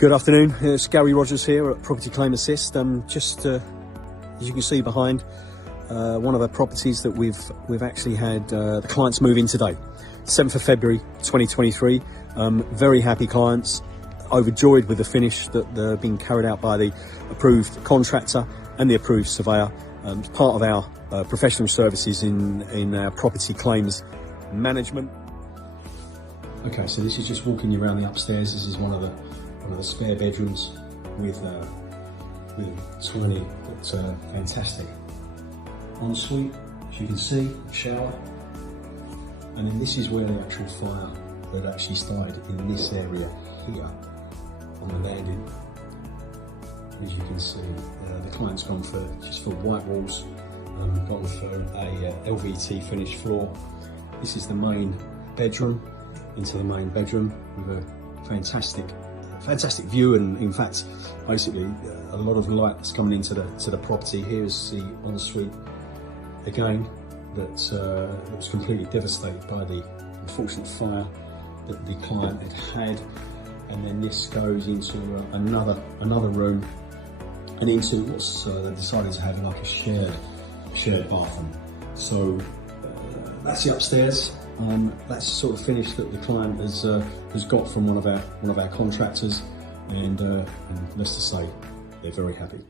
Good afternoon, it's Gary Rogers here at Property Claim Assist. Just as you can see behind, one of our properties that we've actually had the clients move in today, 7th of February 2023. Very happy clients, overjoyed with the finish that they're being carried out by the approved contractor and the approved surveyor. It's part of our professional services in our property claims management. Okay, so this is just walking you around the upstairs. This is one of the spare bedrooms with toilet. That's fantastic. Ensuite, as you can see, shower, and then this is where the actual fire had actually started, in this area here on the landing. As you can see, the client's gone for white walls, gone for a LVT finished floor. This is the main bedroom, into the main bedroom with a fantastic view, and in fact basically a lot of light that's coming into the property. Here's the ensuite again that was completely devastated by the unfortunate fire that the client had. And then this goes into another room and into what's they decided to have like a shared bathroom. So that's the upstairs. That's sort of finished that the client has got from one of our contractors, and let's just say they're very happy.